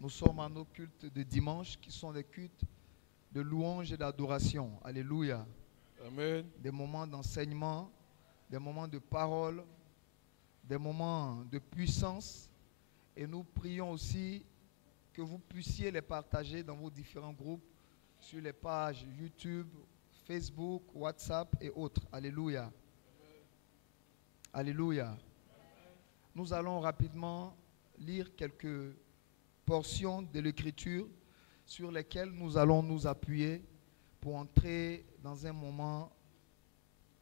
Nous sommes à nos cultes de dimanche qui sont des cultes de louange et d'adoration. Alléluia. Amen. Des moments d'enseignement, des moments de parole, des moments de puissance. Et nous prions aussi que vous puissiez les partager dans vos différents groupes, sur les pages YouTube, Facebook, WhatsApp et autres. Alléluia. Amen. Alléluia. Amen. Nous allons rapidement lire quelques portions de l'Écriture sur lesquelles nous allons nous appuyer pour entrer dans un moment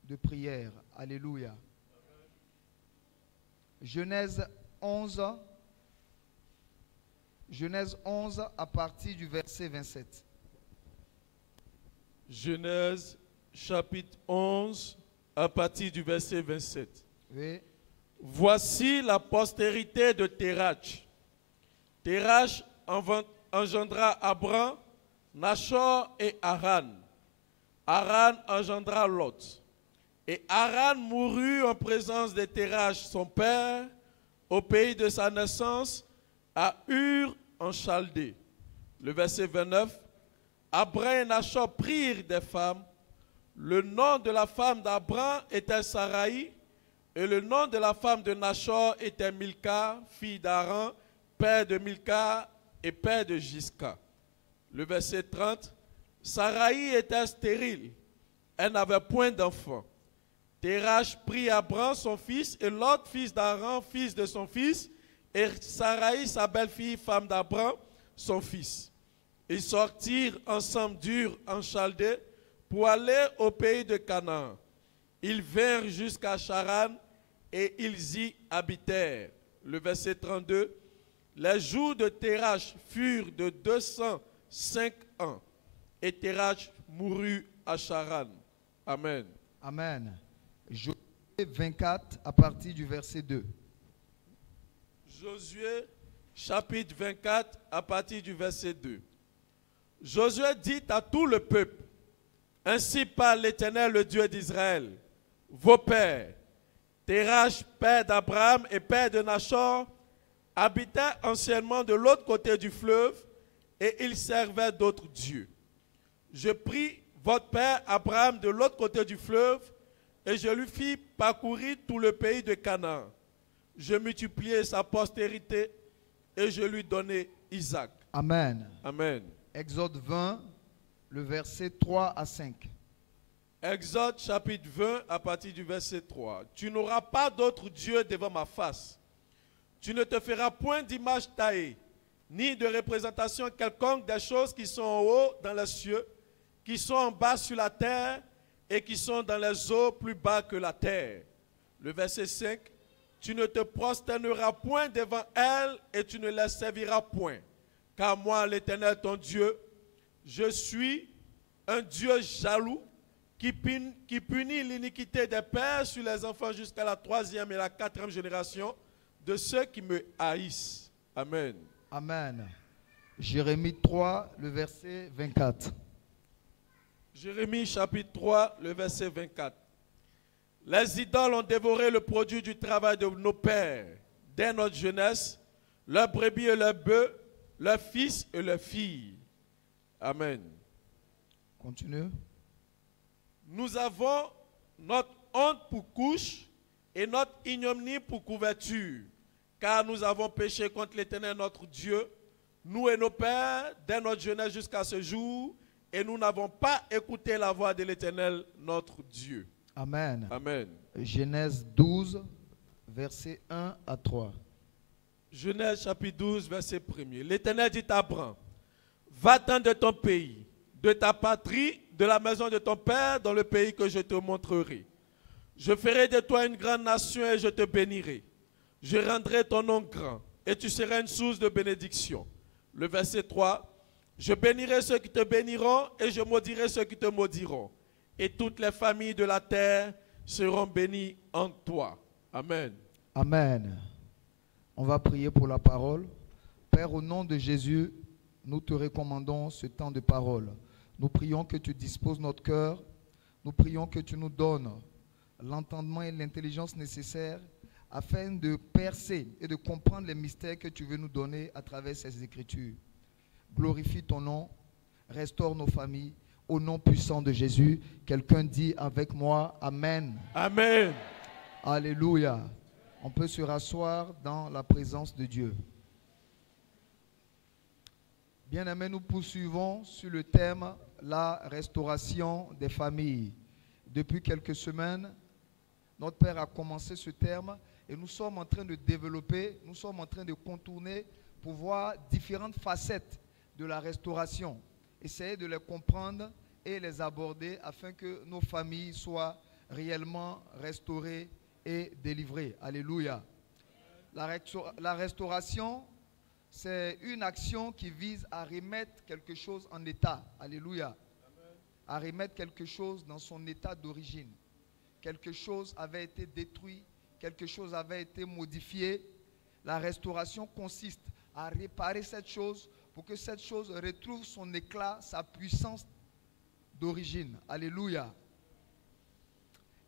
de prière. Alléluia. Amen. Genèse 11 à partir du verset 27. Genèse chapitre 11 à partir du verset 27. Oui. Voici la postérité de Térach. Térach engendra Abram, Nachor et Haran. Haran engendra Lot. Et Haran mourut en présence de Térach, son père, au pays de sa naissance, à Ur en Chaldée. Le verset 29. Abram et Nachor prirent des femmes. Le nom de la femme d'Abram était Saraï, et le nom de la femme de Nachor était Milka, fille d'Haran, père de Milka et père de Gisca. Le verset 30. Saraï était stérile, elle n'avait point d'enfant. Térach prit Abram son fils et Lot, fils d'Haran, fils de son fils, et Saraï, sa belle-fille, femme d'Abram, son fils. Ils sortirent ensemble d'Ur en Chaldée pour aller au pays de Canaan. Ils vinrent jusqu'à Charan et ils y habitèrent. Le verset 32. Les jours de Térach furent de 205 ans et Térach mourut à Charan. Amen. Amen. Josué 24 à partir du verset 2. Josué chapitre 24 à partir du verset 2. Josué dit à tout le peuple: ainsi parle l'Éternel, le Dieu d'Israël, vos pères, Térach, père d'Abraham et père de Nachor, habitaient anciennement de l'autre côté du fleuve et ils servaient d'autres dieux. Je pris votre père Abraham de l'autre côté du fleuve et je lui fis parcourir tout le pays de Canaan. Je multipliai sa postérité et je lui donnai Isaac. Amen. Amen. Exode 20, le verset 3 à 5. Exode chapitre 20 à partir du verset 3. Tu n'auras pas d'autre Dieu devant ma face. Tu ne te feras point d'image taillée, ni de représentation quelconque des choses qui sont en haut dans les cieux, qui sont en bas sur la terre et qui sont dans les eaux plus bas que la terre. Le verset 5. Tu ne te prosterneras point devant elles et tu ne les serviras point. Car moi, l'Éternel, ton Dieu, je suis un Dieu jaloux qui punit l'iniquité des pères sur les enfants jusqu'à la 3e et la 4e génération de ceux qui me haïssent. Amen. Amen. Jérémie 3, le verset 24. Jérémie chapitre 3, le verset 24. Les idoles ont dévoré le produit du travail de nos pères dès notre jeunesse, leurs brebis et leurs bœufs, leurs fils et leurs filles. Amen. Continue. Nous avons notre honte pour couche et notre ignominie pour couverture, car nous avons péché contre l'Éternel notre Dieu, nous et nos pères, dès notre jeunesse jusqu'à ce jour, et nous n'avons pas écouté la voix de l'Éternel notre Dieu. Amen. Amen. Genèse 12, versets 1 à 3. Genèse chapitre 12, verset 1er. L'Éternel dit à Abraham: va-t'en de ton pays, de ta patrie, de la maison de ton père, dans le pays que je te montrerai. Je ferai de toi une grande nation et je te bénirai. Je rendrai ton nom grand et tu seras une source de bénédiction. Le verset 3. Je bénirai ceux qui te béniront et je maudirai ceux qui te maudiront. Et toutes les familles de la terre seront bénies en toi. Amen. Amen. On va prier pour la parole. Père, au nom de Jésus, nous te recommandons ce temps de parole. Nous prions que tu disposes notre cœur. Nous prions que tu nous donnes l'entendement et l'intelligence nécessaires afin de percer et de comprendre les mystères que tu veux nous donner à travers ces Écritures. Glorifie ton nom, restaure nos familles, au nom puissant de Jésus. Quelqu'un dit avec moi, Amen. Amen. Alléluia. On peut se rasseoir dans la présence de Dieu. Bien-aimés, nous poursuivons sur le thème la restauration des familles. Depuis quelques semaines, notre Père a commencé ce terme et nous sommes en train de développer, nous sommes en train de contourner pour voir différentes facettes de la restauration. Essayer de les comprendre et les aborder afin que nos familles soient réellement restaurées et délivrées. Alléluia. La restauration, c'est une action qui vise à remettre quelque chose en état. Alléluia. À remettre quelque chose dans son état d'origine. Quelque chose avait été détruit, quelque chose avait été modifié. La restauration consiste à réparer cette chose pour que cette chose retrouve son éclat, sa puissance d'origine. Alléluia.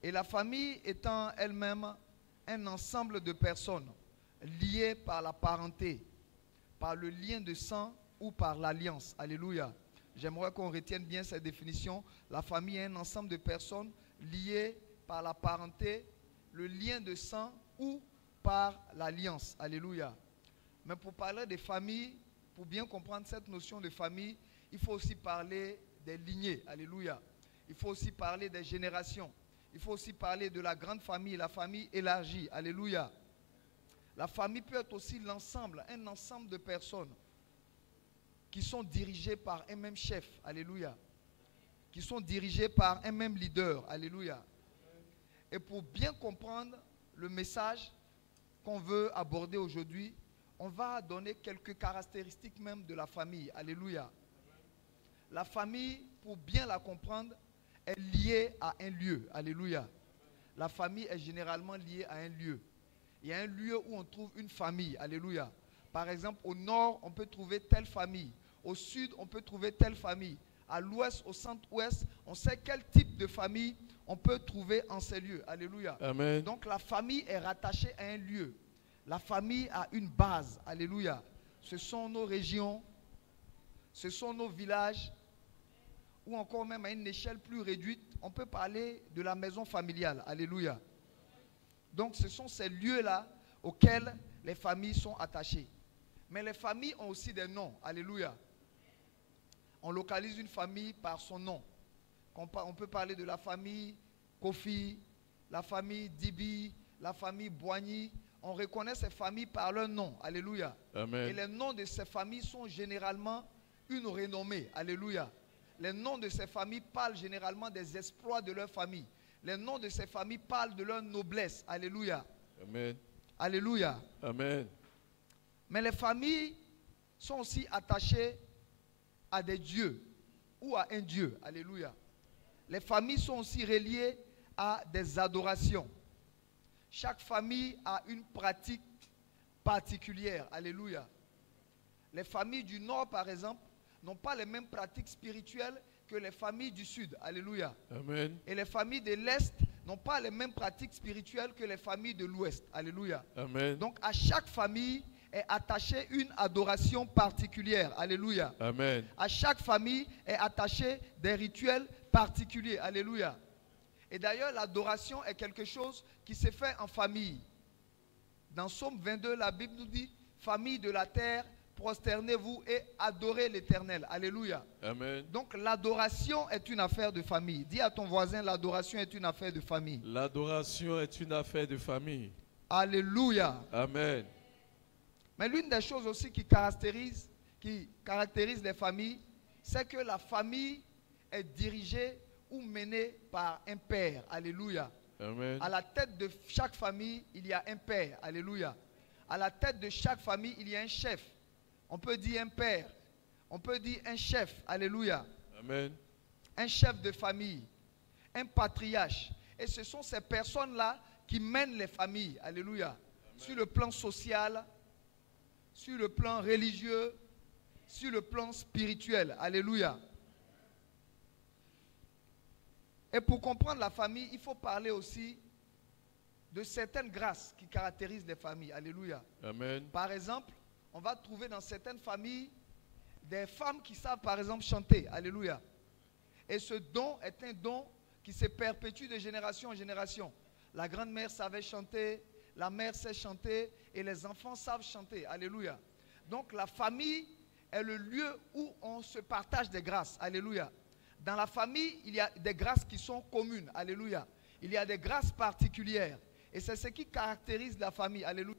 Et la famille étant elle-même un ensemble de personnes liées par la parenté, par le lien de sang ou par l'alliance. Alléluia. J'aimerais qu'on retienne bien cette définition. La famille est un ensemble de personnes liées par la parenté, le lien de sang ou par l'alliance. Alléluia. Mais pour parler des familles, pour bien comprendre cette notion de famille, il faut aussi parler des lignées. Alléluia. Il faut aussi parler des générations. Il faut aussi parler de la grande famille, la famille élargie. Alléluia. La famille peut être aussi l'ensemble, un ensemble de personnes qui sont dirigées par un même chef. Alléluia. Qui sont dirigées par un même leader. Alléluia. Et pour bien comprendre le message qu'on veut aborder aujourd'hui, on va donner quelques caractéristiques même de la famille. Alléluia. La famille, pour bien la comprendre, est liée à un lieu. Alléluia. La famille est généralement liée à un lieu. Il y a un lieu où on trouve une famille. Alléluia. Par exemple, au nord, on peut trouver telle famille. Au sud, on peut trouver telle famille. À l'ouest, au centre-ouest, on sait quel type de famille on peut trouver en ces lieux. Alléluia. Amen. Donc la famille est rattachée à un lieu. La famille a une base. Alléluia. Ce sont nos régions, ce sont nos villages, ou encore même à une échelle plus réduite, on peut parler de la maison familiale. Alléluia. Donc ce sont ces lieux-là auxquels les familles sont attachées. Mais les familles ont aussi des noms. Alléluia. On localise une famille par son nom. On peut parler de la famille Kofi, la famille Dibi, la famille Boigny. On reconnaît ces familles par leur nom. Alléluia. Amen. Et les noms de ces familles sont généralement une renommée. Alléluia. Les noms de ces familles parlent généralement des exploits de leur famille. Les noms de ces familles parlent de leur noblesse. Alléluia. Amen. Alléluia. Amen. Mais les familles sont aussi attachées à des dieux ou à un dieu. Alléluia. Les familles sont aussi reliées à des adorations. Chaque famille a une pratique particulière. Alléluia. Les familles du Nord, par exemple, n'ont pas les mêmes pratiques spirituelles que les familles du Sud. Alléluia. Amen. Et les familles de l'Est n'ont pas les mêmes pratiques spirituelles que les familles de l'Ouest. Alléluia. Amen. Donc à chaque famille est attachée une adoration particulière. Alléluia. Amen. À chaque famille est attachée des rituels particuliers. Alléluia. Et d'ailleurs, l'adoration est quelque chose qui se fait en famille. Dans Psaume 22, la Bible nous dit, famille de la terre, prosternez-vous et adorez l'Éternel. Alléluia. Amen. Donc l'adoration est une affaire de famille. Dis à ton voisin, l'adoration est une affaire de famille. L'adoration est une affaire de famille. Alléluia. Amen. Mais l'une des choses aussi qui caractérise les familles, c'est que la famille est dirigée ou menée par un père. Alléluia. Amen. À la tête de chaque famille, il y a un père. Alléluia. À la tête de chaque famille, il y a un chef. On peut dire un père. On peut dire un chef. Alléluia. Amen. Un chef de famille. Un patriarche. Et ce sont ces personnes-là qui mènent les familles. Alléluia. Amen. Sur le plan social, sur le plan religieux, sur le plan spirituel. Alléluia. Et pour comprendre la famille, il faut parler aussi de certaines grâces qui caractérisent les familles. Alléluia. Amen. Par exemple, on va trouver dans certaines familles des femmes qui savent par exemple chanter. Alléluia. Et ce don est un don qui se perpétue de génération en génération. La grand-mère savait chanter, la mère sait chanter et les enfants savent chanter. Alléluia. Donc la famille est le lieu où on se partage des grâces. Alléluia. Dans la famille, il y a des grâces qui sont communes. Alléluia. Il y a des grâces particulières. Et c'est ce qui caractérise la famille. Alléluia.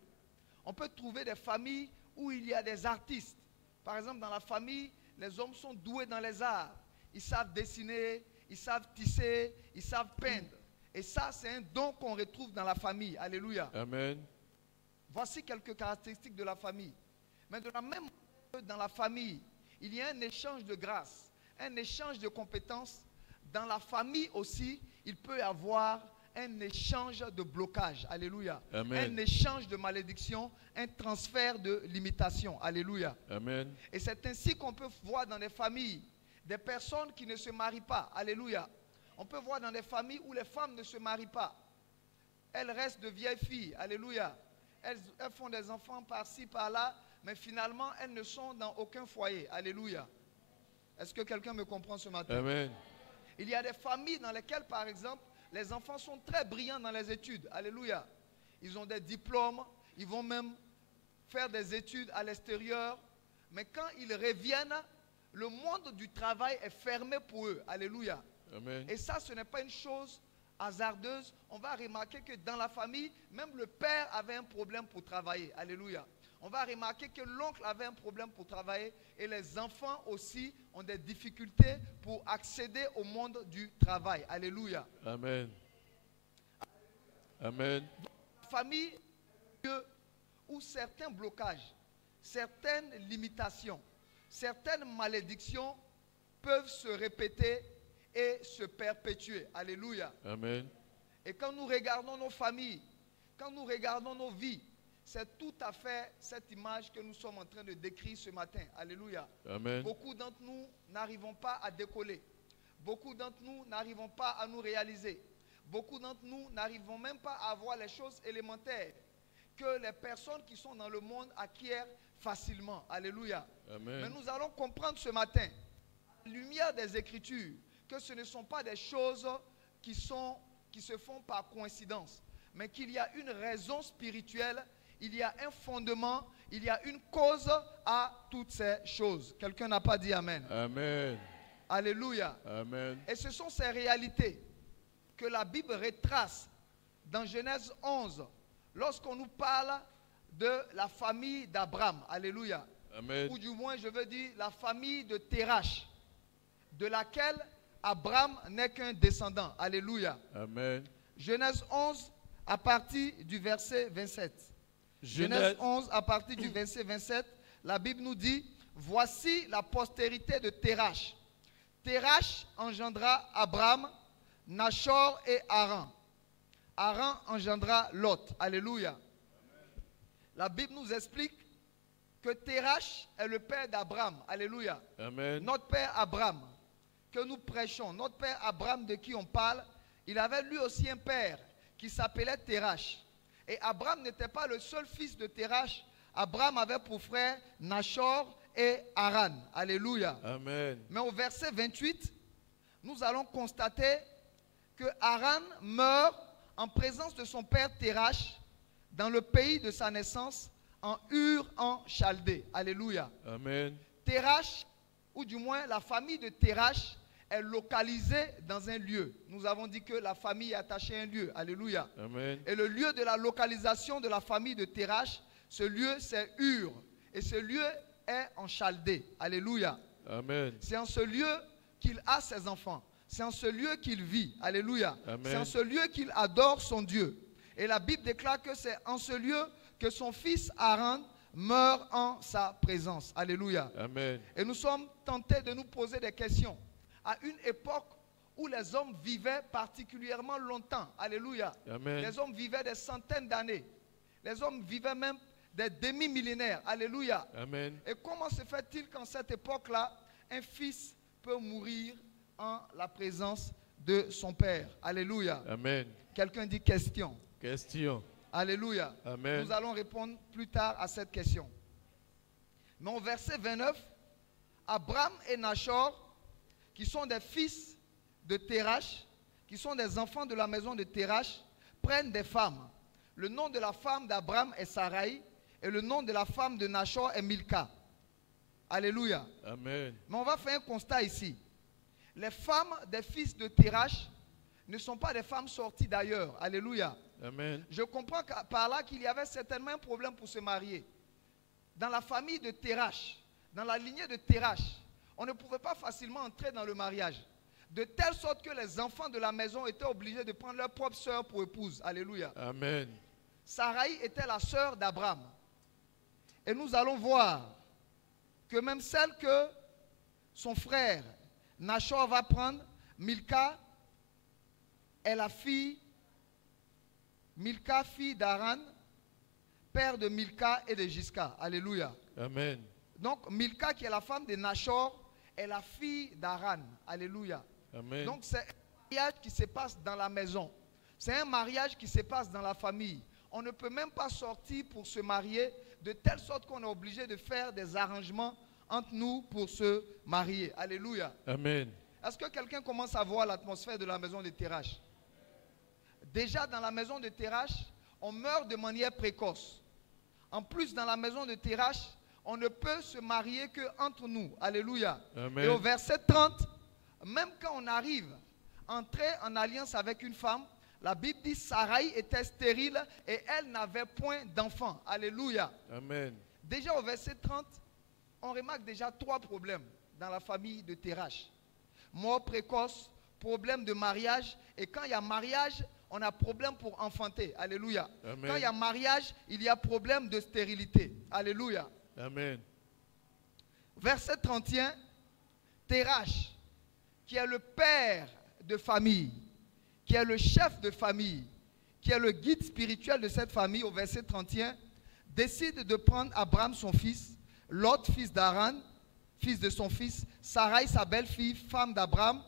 On peut trouver des familles où il y a des artistes. Par exemple, dans la famille, les hommes sont doués dans les arts. Ils savent dessiner, ils savent tisser, ils savent peindre. Et ça, c'est un don qu'on retrouve dans la famille. Alléluia. Amen. Voici quelques caractéristiques de la famille. Mais de la même manière, dans la famille, il y a un échange de grâces, un échange de compétences. Dans la famille aussi, il peut y avoir un échange de blocage. Alléluia. Amen. Un échange de malédiction, un transfert de limitation. Alléluia. Amen. Et c'est ainsi qu'on peut voir dans les familles des personnes qui ne se marient pas. Alléluia. On peut voir dans des familles où les femmes ne se marient pas. Elles restent de vieilles filles. Alléluia. Elles font des enfants par-ci, par-là, mais finalement, elles ne sont dans aucun foyer. Alléluia. Est-ce que quelqu'un me comprend ce matin? Amen. Il y a des familles dans lesquelles, par exemple, les enfants sont très brillants dans les études. Alléluia. Ils ont des diplômes, ils vont même faire des études à l'extérieur. Mais quand ils reviennent, le monde du travail est fermé pour eux. Alléluia. Amen. Et ça, ce n'est pas une chose hasardeuse. On va remarquer que dans la famille, même le père avait un problème pour travailler. Alléluia. On va remarquer que l'oncle avait un problème pour travailler et les enfants aussi ont des difficultés pour accéder au monde du travail. Alléluia. Amen. Amen. La famille, où certains blocages, certaines limitations, certaines malédictions peuvent se répéter et se perpétuer. Alléluia. Amen. Et quand nous regardons nos familles, quand nous regardons nos vies, c'est tout à fait cette image que nous sommes en train de décrire ce matin. Alléluia. Amen. Beaucoup d'entre nous n'arrivons pas à décoller. Beaucoup d'entre nous n'arrivons pas à nous réaliser. Beaucoup d'entre nous n'arrivons même pas à avoir les choses élémentaires que les personnes qui sont dans le monde acquièrent facilement. Alléluia. Amen. Mais nous allons comprendre ce matin, à la lumière des Écritures, que ce ne sont pas des choses qui se font par coïncidence, mais qu'il y a une raison spirituelle, il y a un fondement, il y a une cause à toutes ces choses. Quelqu'un n'a pas dit Amen. Amen. Alléluia. Amen. Et ce sont ces réalités que la Bible retrace dans Genèse 11, lorsqu'on nous parle de la famille d'Abraham. Alléluia. Amen. Ou du moins, je veux dire, la famille de Térach, de laquelle Abraham n'est qu'un descendant. Alléluia. Amen. Genèse 11, à partir du verset 27. Genèse 11, à partir du verset 27, la Bible nous dit, voici la postérité de Térach. Térach engendra Abraham, Nachor et Haran. Haran engendra Lot. Alléluia. La Bible nous explique que Térach est le père d'Abraham. Alléluia. Amen. Notre père Abraham, que nous prêchons, notre père Abraham de qui on parle, il avait lui aussi un père qui s'appelait Térach. Et Abraham n'était pas le seul fils de Térach. Abraham avait pour frère Nachor et Haran. Alléluia. Amen. Mais au verset 28, nous allons constater que Haran meurt en présence de son père Térach dans le pays de sa naissance, en Ur en Chaldée. Alléluia. Amen. Térach, ou du moins la famille de Térach, est localisée dans un lieu. Nous avons dit que la famille est attachée à un lieu. Alléluia. Amen. Et le lieu de la localisation de la famille de Térach, ce lieu c'est Ur. Et ce lieu est en Chaldée. Alléluia. Amen. C'est en ce lieu qu'il a ses enfants. C'est en ce lieu qu'il vit. Alléluia. Amen. C'est en ce lieu qu'il adore son Dieu. Et la Bible déclare que c'est en ce lieu que son fils Aaron meurt en sa présence. Alléluia. Amen. Et nous sommes tentés de nous poser des questions. À une époque où les hommes vivaient particulièrement longtemps. Alléluia. Amen. Les hommes vivaient des centaines d'années. Les hommes vivaient même des demi-millénaires. Alléluia. Amen. Et comment se fait-il qu'en cette époque-là, un fils peut mourir en la présence de son père? Alléluia. Amen. Quelqu'un dit question. Question. Alléluia. Amen. Nous allons répondre plus tard à cette question. Mais au verset 29, Abraham et Nachor, qui sont des fils de Térach, qui sont des enfants de la maison de Térach, prennent des femmes. Le nom de la femme d'Abraham est Sarai et le nom de la femme de Nachor est Milka. Alléluia. Amen. Mais on va faire un constat ici. Les femmes des fils de Térach ne sont pas des femmes sorties d'ailleurs. Alléluia. Amen. Je comprends par là qu'il y avait certainement un problème pour se marier. Dans la famille de Térach, dans la lignée de Térach, on ne pouvait pas facilement entrer dans le mariage. De telle sorte que les enfants de la maison étaient obligés de prendre leur propre sœur pour épouse. Alléluia. Amen. Sarai était la sœur d'Abraham. Et nous allons voir que même celle que son frère Nachor va prendre, Milka, est la fille, Milka, fille d'Aran, père de Milka et de Gisca. Alléluia. Amen. Donc Milka, qui est la femme de Nachor, est la fille d'Aran. Alléluia. Amen. Donc c'est un mariage qui se passe dans la maison. C'est un mariage qui se passe dans la famille. On ne peut même pas sortir pour se marier, de telle sorte qu'on est obligé de faire des arrangements entre nous pour se marier. Alléluia. Amen. Est-ce que quelqu'un commence à voir l'atmosphère de la maison de Térach? Déjà dans la maison de Térach, on meurt de manière précoce. En plus, dans la maison de Térach, on ne peut se marier qu'entre nous. Alléluia. Amen. Et au verset 30, même quand on arrive à entrer en alliance avec une femme, la Bible dit Sarai était stérile et elle n'avait point d'enfant. Alléluia. Amen. Déjà au verset 30, on remarque déjà 3 problèmes dans la famille de Térach. Mort précoce, problème de mariage, et quand il y a mariage, on a problème pour enfanter. Alléluia. Amen. Quand il y a mariage, il y a problème de stérilité. Alléluia. Amen. Verset 31, Térach, qui est le père de famille, qui est le chef de famille, qui est le guide spirituel de cette famille, au verset 31, décide de prendre Abraham, son fils, Lot, fils d'Aran, fils de son fils, Sarai, sa belle-fille, femme d'Abraham,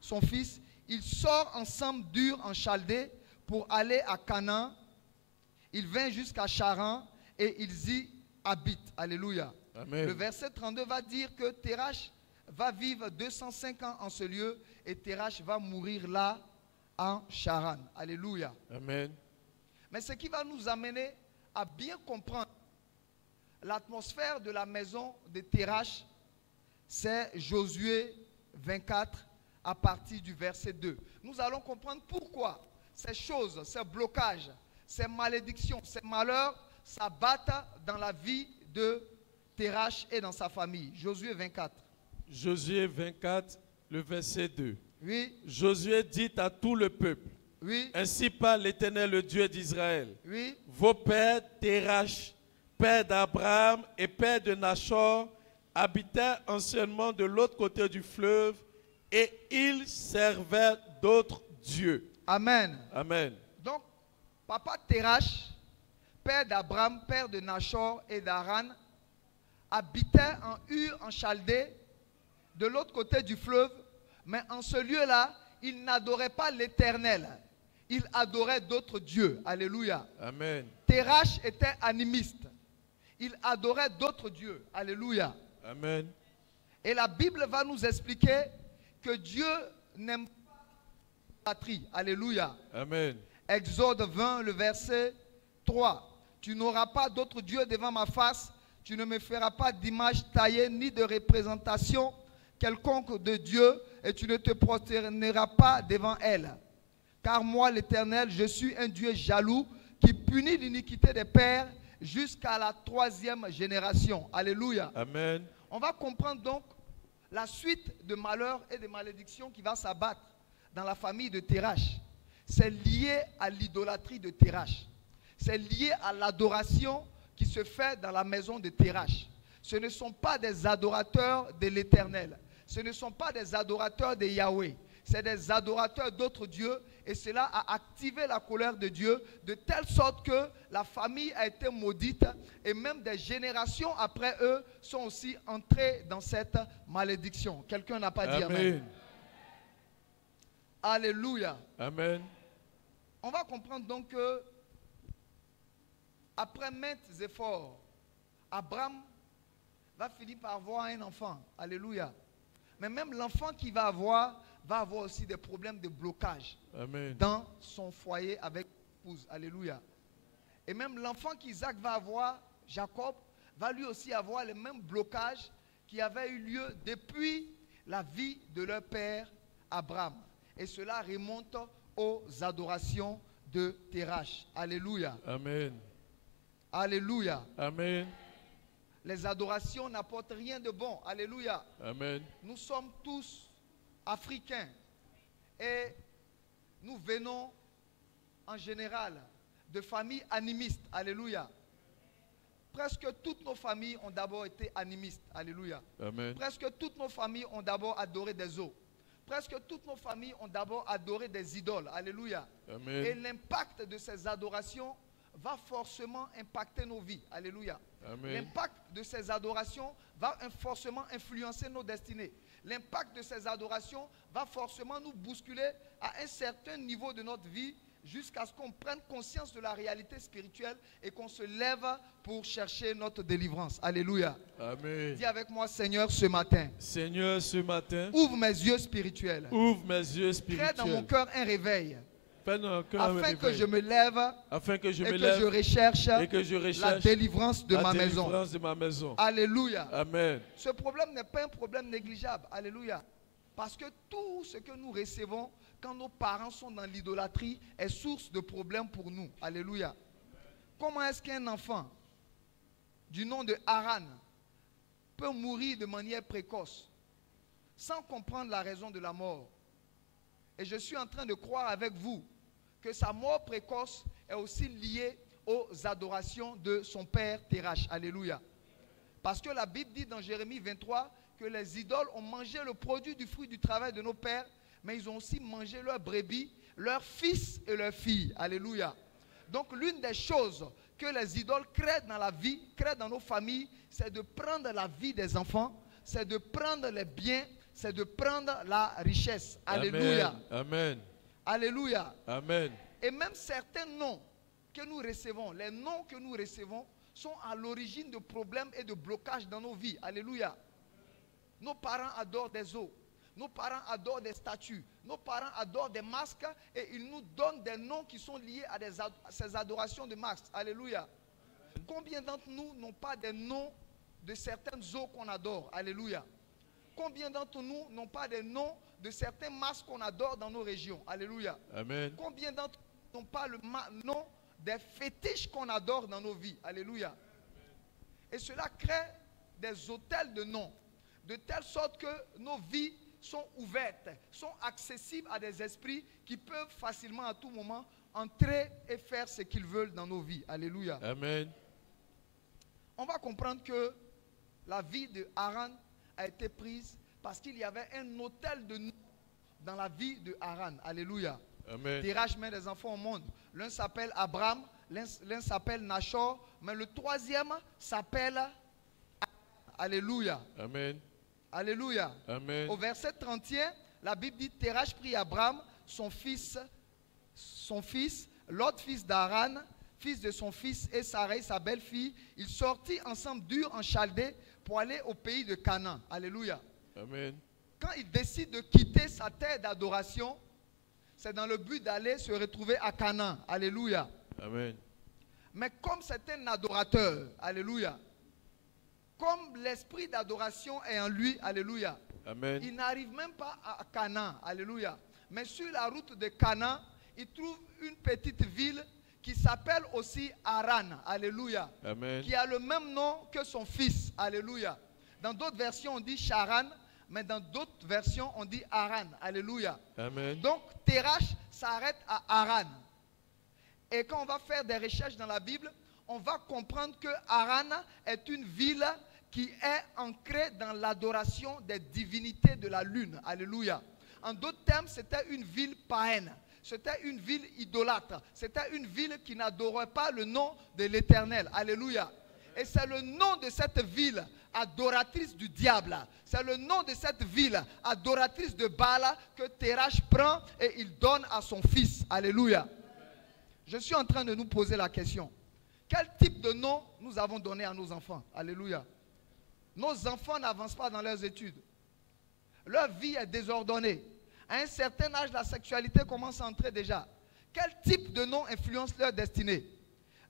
son fils. Ils sortent ensemble d'Ur en Chaldée pour aller à Canaan. Ils viennent jusqu'à Charan et ils y habitent. Alléluia. Amen. Le verset 32 va dire que Térach va vivre 205 ans en ce lieu et Térach va mourir là en Charan. Alléluia. Amen. Mais ce qui va nous amener à bien comprendre l'atmosphère de la maison de Térach, c'est Josué 24 à partir du verset 2. Nous allons comprendre pourquoi ces choses, ces blocages, ces malédictions, ces malheurs s'abattent dans la vie de Térach et dans sa famille. Josué 24. Josué 24, le verset 2. Oui, Josué dit à tout le peuple, oui, ainsi parle l'Éternel, le Dieu d'Israël. oui, Vos pères, Térach, père d'Abraham et père de Nachor, habitaient anciennement de l'autre côté du fleuve et ils servaient d'autres dieux. Amen. Amen. Donc, papa Térach, père d'Abraham, père de Nachor et d'Aran, habitait en Ur, en Chaldée, de l'autre côté du fleuve, mais en ce lieu-là, il n'adorait pas l'Éternel. Il adorait d'autres dieux. Alléluia. Amen. Térach était animiste. Il adorait d'autres dieux. Alléluia. Amen. Et la Bible va nous expliquer que Dieu n'aime pas l'idolâtrie. Alléluia. Amen. Exode 20, le verset 3. Tu n'auras pas d'autre Dieu devant ma face. Tu ne me feras pas d'image taillée ni de représentation quelconque de Dieu et tu ne te prosterneras pas devant elle. Car moi, l'Éternel, je suis un Dieu jaloux qui punit l'iniquité des pères jusqu'à la 3e génération. Alléluia. Amen. On va comprendre donc la suite de malheurs et de malédictions qui va s'abattre dans la famille de Térach. C'est lié à l'idolâtrie de Térach. C'est lié à l'adoration qui se fait dans la maison de Térach. Ce ne sont pas des adorateurs de l'Éternel. Ce ne sont pas des adorateurs de Yahweh. C'est des adorateurs d'autres dieux. Et cela a activé la colère de Dieu de telle sorte que la famille a été maudite. Et même des générations après eux sont aussi entrées dans cette malédiction. Quelqu'un n'a pas dit amen. Amen. Alléluia. Amen. On va comprendre donc que après maintes efforts, Abraham va finir par avoir un enfant. Alléluia. Mais même l'enfant qu'il va avoir aussi des problèmes de blocage. Amen. Dans son foyer avec l'épouse. Alléluia. Et même l'enfant qu'Isaac va avoir, Jacob, va lui aussi avoir le même blocage qui avait eu lieu depuis la vie de leur père Abraham. Et cela remonte aux adorations de Térach. Alléluia. Amen. Alléluia. Amen. Les adorations n'apportent rien de bon. Alléluia. Amen. Nous sommes tous africains et nous venons en général de familles animistes. Alléluia. Presque toutes nos familles ont d'abord été animistes. Alléluia. Amen. Presque toutes nos familles ont d'abord adoré des eaux. Presque toutes nos familles ont d'abord adoré des idoles. Alléluia. Amen. Et l'impact de ces adorations va forcément impacter nos vies. Alléluia. L'impact de ces adorations va forcément influencer nos destinées. L'impact de ces adorations va forcément nous bousculer à un certain niveau de notre vie jusqu'à ce qu'on prenne conscience de la réalité spirituelle et qu'on se lève pour chercher notre délivrance. Alléluia. Amen. Dis avec moi, Seigneur, ce matin. Seigneur, ce matin, Ouvre mes yeux spirituels. ouvre mes yeux Crée dans mon spirituels. cœur un réveil. Fais dans mon cœur un Afin que réveil. je me lève Afin que je et me que lève je recherche et que je la recherche délivrance de la ma maison. délivrance de ma maison. Alléluia. Amen. Ce problème n'est pas un problème négligeable. Alléluia. Parce que tout ce que nous recevons quand nos parents sont dans l'idolâtrie est source de problèmes pour nous. Alléluia. Comment est-ce qu'un enfant du nom de Haran peut mourir de manière précoce sans comprendre la raison de la mort? Et je suis en train de croire avec vous que sa mort précoce est aussi liée aux adorations de son père Térach. Alléluia. Parce que la Bible dit dans Jérémie 23 que les idoles ont mangé le produit du fruit du travail de nos pères, mais ils ont aussi mangé leurs brebis, leurs fils et leurs filles. Alléluia. Donc l'une des choses que les idoles créent dans la vie, créent dans nos familles, c'est de prendre la vie des enfants, c'est de prendre les biens, c'est de prendre la richesse. Alléluia. Amen. Alléluia. Amen. Et même certains noms que nous recevons, les noms que nous recevons sont à l'origine de problèmes et de blocages dans nos vies. Alléluia. Nos parents adorent des os. Nos parents adorent des statues. Nos parents adorent des masques et ils nous donnent des noms qui sont liés à ces adorations de masques. Alléluia. Combien d'entre nous n'ont pas des noms de certaines eaux qu'on adore? Alléluia. Combien d'entre nous n'ont pas des noms de certains masques qu'on adore dans nos régions? Alléluia. Amen. Combien d'entre nous n'ont pas le nom des fétiches qu'on adore dans nos vies? Alléluia. Et cela crée des hôtels de noms, de telle sorte que nos vies sont ouvertes, sont accessibles à des esprits qui peuvent facilement à tout moment entrer et faire ce qu'ils veulent dans nos vies. Alléluia. Amen. On va comprendre que la vie de Haran a été prise parce qu'il y avait un hôtel de noms dans la vie de Haran. Alléluia. Amen. Térach met des enfants au monde. L'un s'appelle Abraham, l'un s'appelle Nachor, mais le troisième s'appelle Alléluia. Amen. Alléluia. Amen. Au verset 31, la Bible dit Térach prit Abraham, son fils, l'autre fils d'Haran, fils de son fils, et Sarai, sa belle-fille. Ils sortirent ensemble d'Ur en Chaldée pour aller au pays de Canaan. Alléluia. Amen. Quand il décide de quitter sa terre d'adoration, c'est dans le but d'aller se retrouver à Canaan. Alléluia. Amen. Mais comme c'est un adorateur, alléluia, comme l'esprit d'adoration est en lui, alléluia, Amen. il n'arrive même pas à Canaan, alléluia. Mais sur la route de Canaan, il trouve une petite ville qui s'appelle aussi Haran, alléluia, Amen. qui a le même nom que son fils, alléluia. Dans d'autres versions, on dit Charan, mais dans d'autres versions, on dit Haran, alléluia. Amen. Donc, Térach s'arrête à Haran. Et quand on va faire des recherches dans la Bible, on va comprendre que Haran est une ville qui est ancrée dans l'adoration des divinités de la lune. Alléluia. En d'autres termes, c'était une ville païenne. C'était une ville idolâtre. C'était une ville qui n'adorait pas le nom de l'Éternel. Alléluia. Et c'est le nom de cette ville adoratrice du diable. C'est le nom de cette ville adoratrice de Baal que Térach prend et il donne à son fils. Alléluia. Je suis en train de nous poser la question. Quel type de nom nous avons donné à nos enfants? Alléluia. Nos enfants n'avancent pas dans leurs études. Leur vie est désordonnée. À un certain âge, la sexualité commence à entrer déjà. Quel type de nom influence leur destinée?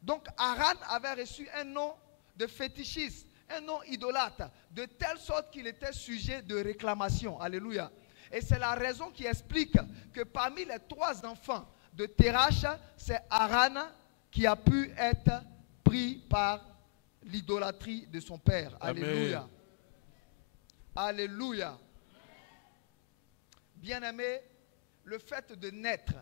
Donc Haran avait reçu un nom de fétichiste, un nom idolâtre, de telle sorte qu'il était sujet de réclamation. Alléluia. Et c'est la raison qui explique que parmi les 3 enfants de Térach, c'est Haran qui a pu être pris par l'idolâtrie de son père. Amen. Alléluia. Alléluia. Bien-aimé, le fait de naître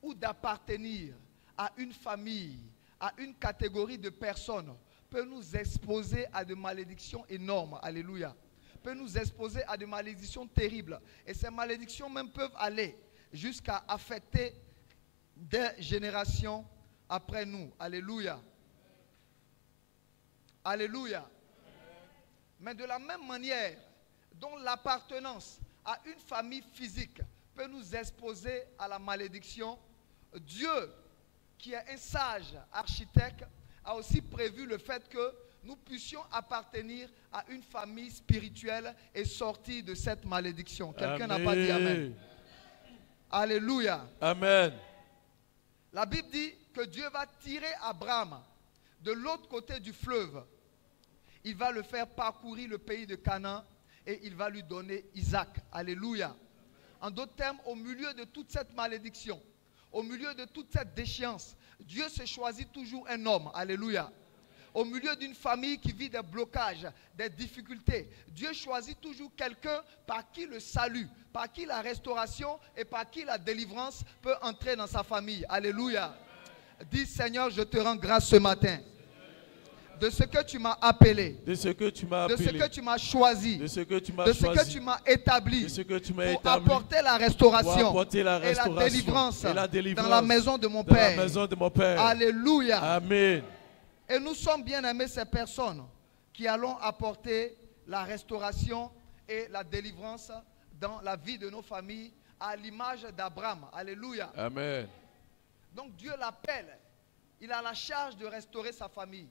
ou d'appartenir à une famille, à une catégorie de personnes, peut nous exposer à de malédictions énormes. Alléluia. Peut nous exposer à de malédictions terribles. Et ces malédictions même peuvent aller jusqu'à affecter des générations après nous. Alléluia. Alléluia. Mais de la même manière dont l'appartenance à une famille physique peut nous exposer à la malédiction, Dieu, qui est un sage architecte, a aussi prévu le fait que nous puissions appartenir à une famille spirituelle et sortir de cette malédiction. Quelqu'un n'a pas dit Amen. Alléluia. Amen. La Bible dit que Dieu va tirer Abraham de l'autre côté du fleuve. Il va le faire parcourir le pays de Canaan et il va lui donner Isaac. Alléluia. En d'autres termes, au milieu de toute cette malédiction, au milieu de toute cette déchéance, Dieu se choisit toujours un homme. Alléluia. Au milieu d'une famille qui vit des blocages, des difficultés, Dieu choisit toujours quelqu'un par qui le salut, par qui la restauration et par qui la délivrance peut entrer dans sa famille. Alléluia. Dis Seigneur, je te rends grâce ce matin de ce que tu m'as appelé, De ce que tu m'as de appelé, ce que tu m'as choisi, de ce que tu m'as de ce que choisi, tu m'as établi de ce que tu m'as pour établi, apporter la pour restauration apporter la et la restauration délivrance et la délivrance dans la maison de mon dans la Père. maison de mon Père. Alléluia. Amen. Et nous sommes bien aimés ces personnes qui allons apporter la restauration et la délivrance dans la vie de nos familles à l'image d'Abraham. Alléluia. Amen. Donc Dieu l'appelle. Il a la charge de restaurer sa famille.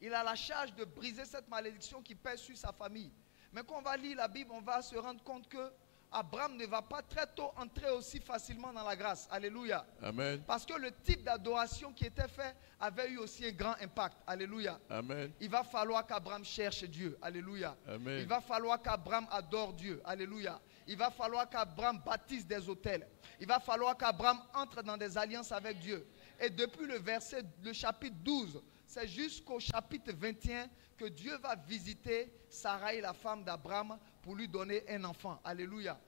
Il a la charge de briser cette malédiction qui pèse sur sa famille. Mais quand on va lire la Bible, on va se rendre compte que Abraham ne va pas très tôt entrer aussi facilement dans la grâce. Alléluia. Amen. Parce que le type d'adoration qui était fait avait eu aussi un grand impact. Alléluia. Amen. Il va falloir qu'Abraham cherche Dieu. Alléluia. Amen. Il va falloir qu'Abraham adore Dieu. Alléluia. Il va falloir qu'Abraham bâtisse des autels. Il va falloir qu'Abraham entre dans des alliances avec Dieu. Et depuis le chapitre 12, c'est jusqu'au chapitre 21 que Dieu va visiter Sarai, la femme d'Abraham, pour lui donner un enfant. Alléluia.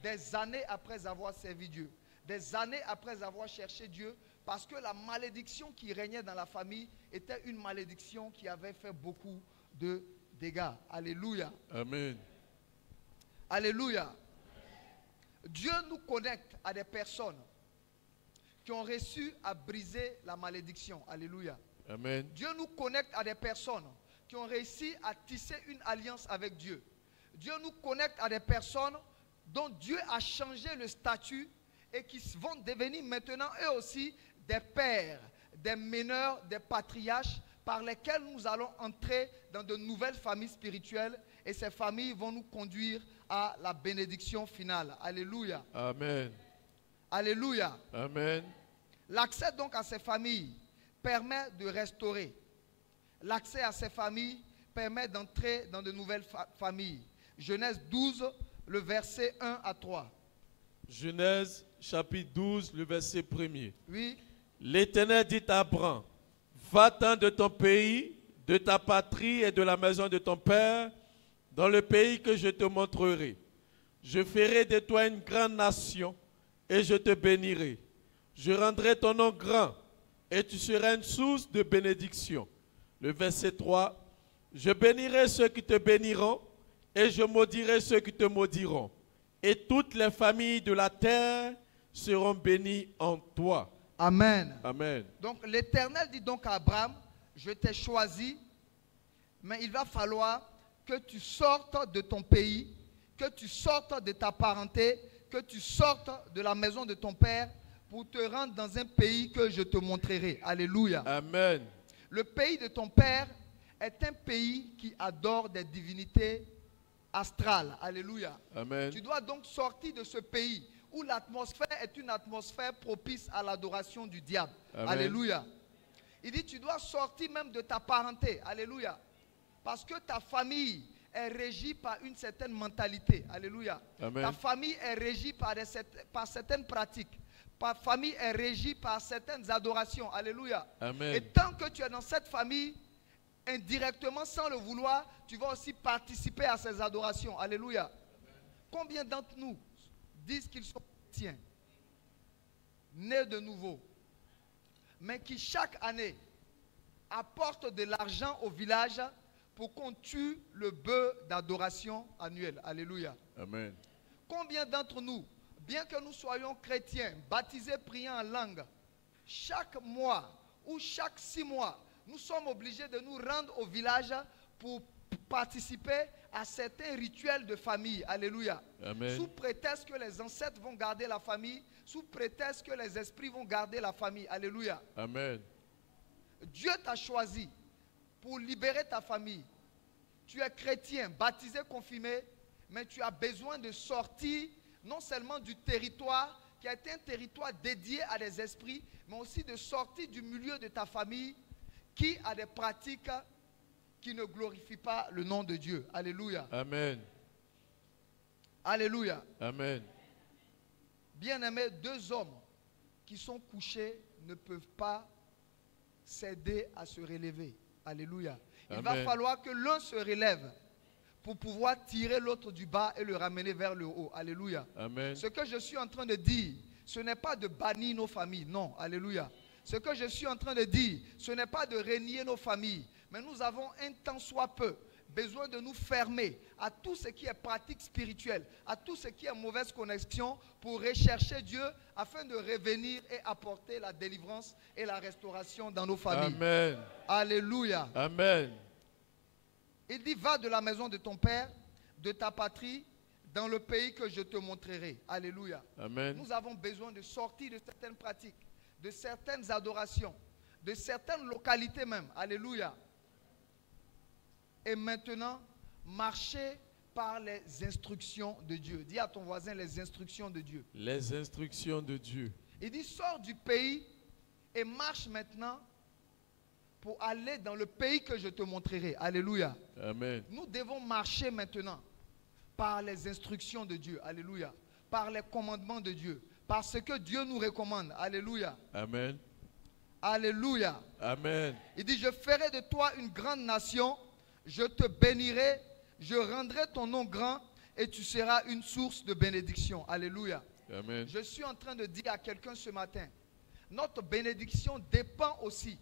Des années après avoir servi Dieu. Des années après avoir cherché Dieu. Parce que la malédiction qui régnait dans la famille était une malédiction qui avait fait beaucoup de dégâts. Alléluia. Amen. Alléluia. Dieu nous connecte à des personnes qui ont réussi à briser la malédiction. Alléluia. Amen. Dieu nous connecte à des personnes qui ont réussi à tisser une alliance avec Dieu. Dieu nous connecte à des personnes dont Dieu a changé le statut et qui vont devenir maintenant eux aussi des pères, des meneurs, des patriarches par lesquels nous allons entrer dans de nouvelles familles spirituelles et ces familles vont nous conduire à la bénédiction finale. Alléluia. Amen. Alléluia. Amen. L'accès donc à ces familles permet de restaurer. L'accès à ces familles permet d'entrer dans de nouvelles familles. Genèse 12, le verset 1 à 3. Genèse chapitre 12, le verset 1er. Oui. L'Éternel dit à Abraham, va-t'en de ton pays, de ta patrie et de la maison de ton père, dans le pays que je te montrerai. Je ferai de toi une grande nation et je te bénirai. Je rendrai ton nom grand et tu seras une source de bénédiction. Le verset 3, je bénirai ceux qui te béniront et je maudirai ceux qui te maudiront. Et toutes les familles de la terre seront bénies en toi. Amen. Amen. Donc l'Éternel dit donc à Abraham, je t'ai choisi, mais il va falloir que tu sortes de ton pays, que tu sortes de ta parenté, que tu sortes de la maison de ton père pour te rendre dans un pays que je te montrerai. Alléluia. Amen. Le pays de ton père est un pays qui adore des divinités astrales. Alléluia. Amen. Tu dois donc sortir de ce pays où l'atmosphère est une atmosphère propice à l'adoration du diable. Amen. Alléluia. Il dit, tu dois sortir même de ta parenté. Alléluia. Parce que ta famille est régie par une certaine mentalité. Alléluia. Amen. Ta famille est régie par certaines pratiques. Ta famille est régie par certaines adorations. Alléluia. Amen. Et tant que tu es dans cette famille, indirectement, sans le vouloir, tu vas aussi participer à ces adorations. Alléluia. Amen. Combien d'entre nous disent qu'ils sont chrétiens, nés de nouveau, mais qui chaque année apportent de l'argent au village pour qu'on tue le bœuf d'adoration annuel. Alléluia. Amen. Combien d'entre nous, bien que nous soyons chrétiens, baptisés, priant en langue, chaque mois ou chaque 6 mois, nous sommes obligés de nous rendre au village pour participer à certains rituels de famille. Alléluia. Amen. Sous prétexte que les ancêtres vont garder la famille, sous prétexte que les esprits vont garder la famille. Alléluia. Amen. Dieu t'a choisi pour libérer ta famille. Tu es chrétien, baptisé, confirmé, mais tu as besoin de sortir non seulement du territoire qui a été un territoire dédié à des esprits, mais aussi de sortir du milieu de ta famille qui a des pratiques qui ne glorifient pas le nom de Dieu. Alléluia. Amen. Alléluia. Amen. Bien-aimés, 2 hommes qui sont couchés ne peuvent pas s'aider à se relever. Alléluia. Il va falloir que l'un se relève pour pouvoir tirer l'autre du bas et le ramener vers le haut. Alléluia. Amen. Ce que je suis en train de dire, ce n'est pas de bannir nos familles. Non. Alléluia. Ce que je suis en train de dire, ce n'est pas de renier nos familles. Mais nous avons un tant soit peu besoin de nous fermer à tout ce qui est pratique spirituelle, à tout ce qui est mauvaise connexion pour rechercher Dieu afin de revenir et apporter la délivrance et la restauration dans nos familles. Amen. Alléluia. Amen. Il dit, va de la maison de ton père, de ta patrie, dans le pays que je te montrerai. Alléluia. Amen. Nous avons besoin de sortir de certaines pratiques, de certaines adorations, de certaines localités même. Alléluia. Et maintenant, marcher par les instructions de Dieu. Dis à ton voisin les instructions de Dieu. Les instructions de Dieu. Il dit, sors du pays et marche maintenant pour aller dans le pays que je te montrerai. Alléluia. Amen. Nous devons marcher maintenant par les instructions de Dieu. Alléluia. Par les commandements de Dieu. Par ce que Dieu nous recommande. Alléluia. Amen. Alléluia. Amen. Il dit, je ferai de toi une grande nation. Je te bénirai. Je rendrai ton nom grand et tu seras une source de bénédiction. Alléluia. Amen. Je suis en train de dire à quelqu'un ce matin, notre bénédiction dépend aussi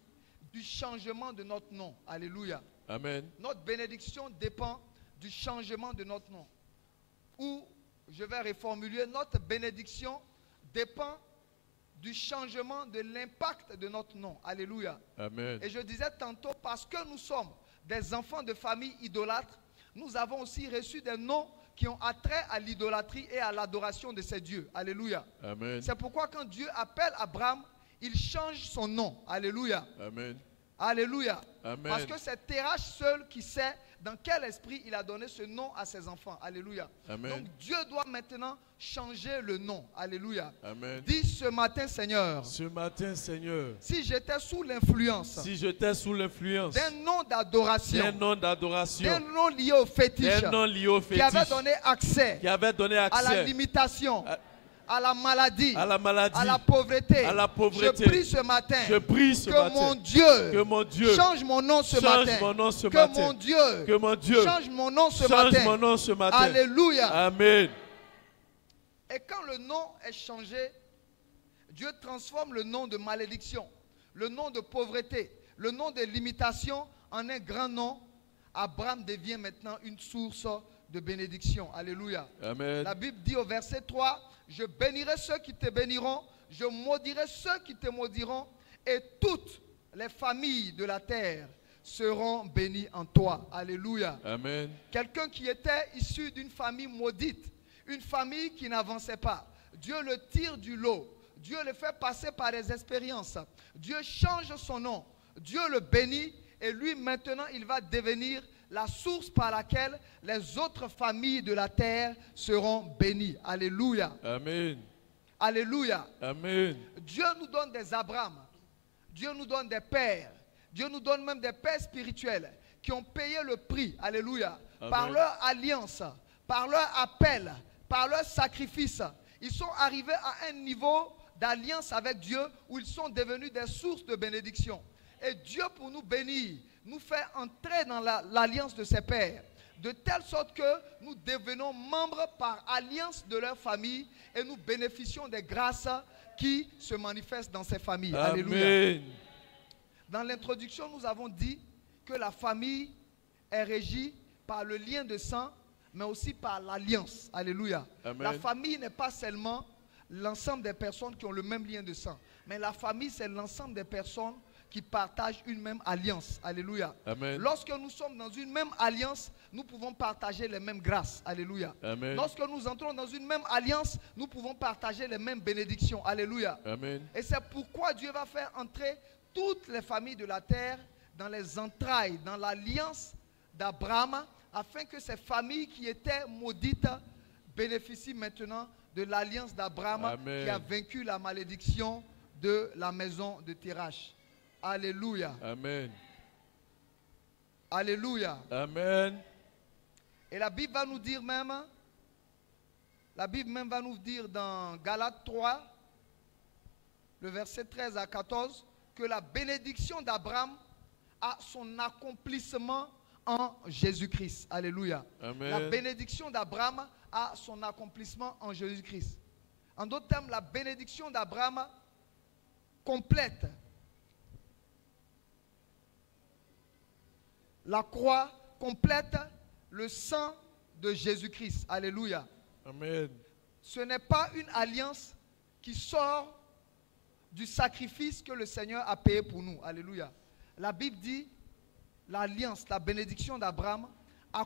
du changement de notre nom. Alléluia. Amen. Notre bénédiction dépend du changement de notre nom. Ou, je vais reformuler, notre bénédiction dépend du changement de l'impact de notre nom. Alléluia. Amen. Et je disais tantôt, parce que nous sommes des enfants de famille idolâtres, nous avons aussi reçu des noms qui ont attrait à l'idolâtrie et à l'adoration de ces dieux. Alléluia. Amen. C'est pourquoi quand Dieu appelle Abraham, il change son nom. Alléluia. Amen. Alléluia. Amen. Parce que c'est Terach seul qui sait dans quel esprit il a donné ce nom à ses enfants. Alléluia. Amen. Donc Dieu doit maintenant changer le nom. Alléluia. Amen. Dis ce matin, Seigneur, Ce matin, Seigneur, si j'étais sous l'influence si j'étais sous l'influence d'un nom d'adoration, d'un nom d'adoration, d'un nom lié au fétiche, d'un nom lié au qui avait fétiche, donné accès qui avait donné à la accès limitation, à- à la maladie, à la maladie, à la pauvreté, à la pauvreté. je prie ce matin je prie ce que matin mon que Dieu, mon Dieu change mon nom ce change matin. mon nom ce Que matin. mon Dieu, Que mon Dieu change mon nom ce change matin. mon nom ce matin. Alléluia. Amen. Et quand le nom est changé, Dieu transforme le nom de malédiction, le nom de pauvreté, le nom de limitation en un grand nom. Abraham devient maintenant une source de bénédiction. Alléluia. Amen. La Bible dit au verset 3, je bénirai ceux qui te béniront, je maudirai ceux qui te maudiront, et toutes les familles de la terre seront bénies en toi. Alléluia. Amen. Quelqu'un qui était issu d'une famille maudite, une famille qui n'avançait pas, Dieu le tire du lot, Dieu le fait passer par des expériences, Dieu change son nom, Dieu le bénit et lui maintenant il va devenir la source par laquelle les autres familles de la terre seront bénies. Alléluia. Amen. Alléluia. Amen. Dieu nous donne des Abraham. Dieu nous donne des pères. Dieu nous donne même des pères spirituels qui ont payé le prix. Alléluia. Amen. Par leur alliance, par leur appel, par leur sacrifice. Ils sont arrivés à un niveau d'alliance avec Dieu où ils sont devenus des sources de bénédiction. Et Dieu, pour nous bénir, nous fait entrer dans l'alliance de ses pères, de telle sorte que nous devenons membres par alliance de leur famille et nous bénéficions des grâces qui se manifestent dans ces familles. Amen. Alléluia. Dans l'introduction, nous avons dit que la famille est régie par le lien de sang, mais aussi par l'alliance. Alléluia. Amen. La famille n'est pas seulement l'ensemble des personnes qui ont le même lien de sang, mais la famille, c'est l'ensemble des personnes qui partagent une même alliance. Alléluia. Amen. Lorsque nous sommes dans une même alliance, nous pouvons partager les mêmes grâces. Alléluia. Amen. Lorsque nous entrons dans une même alliance, nous pouvons partager les mêmes bénédictions. Alléluia. Amen. Et c'est pourquoi Dieu va faire entrer toutes les familles de la terre dans les entrailles, dans l'alliance d'Abraham, afin que ces familles qui étaient maudites bénéficient maintenant de l'alliance d'Abraham qui a vaincu la malédiction de la maison de Térach. Alléluia. Amen. Alléluia. Amen. Et la Bible va nous dire même, va nous dire dans Galates 3, le verset 13 à 14, que la bénédiction d'Abraham a son accomplissement en Jésus-Christ. Alléluia. Amen. La bénédiction d'Abraham a son accomplissement en Jésus-Christ. En d'autres termes, la bénédiction d'Abraham complète la croix, complète le sang de Jésus-Christ. Alléluia. Amen. Ce n'est pas une alliance qui sort du sacrifice que le Seigneur a payé pour nous. Alléluia. La Bible dit, l'alliance, la bénédiction d'Abraham est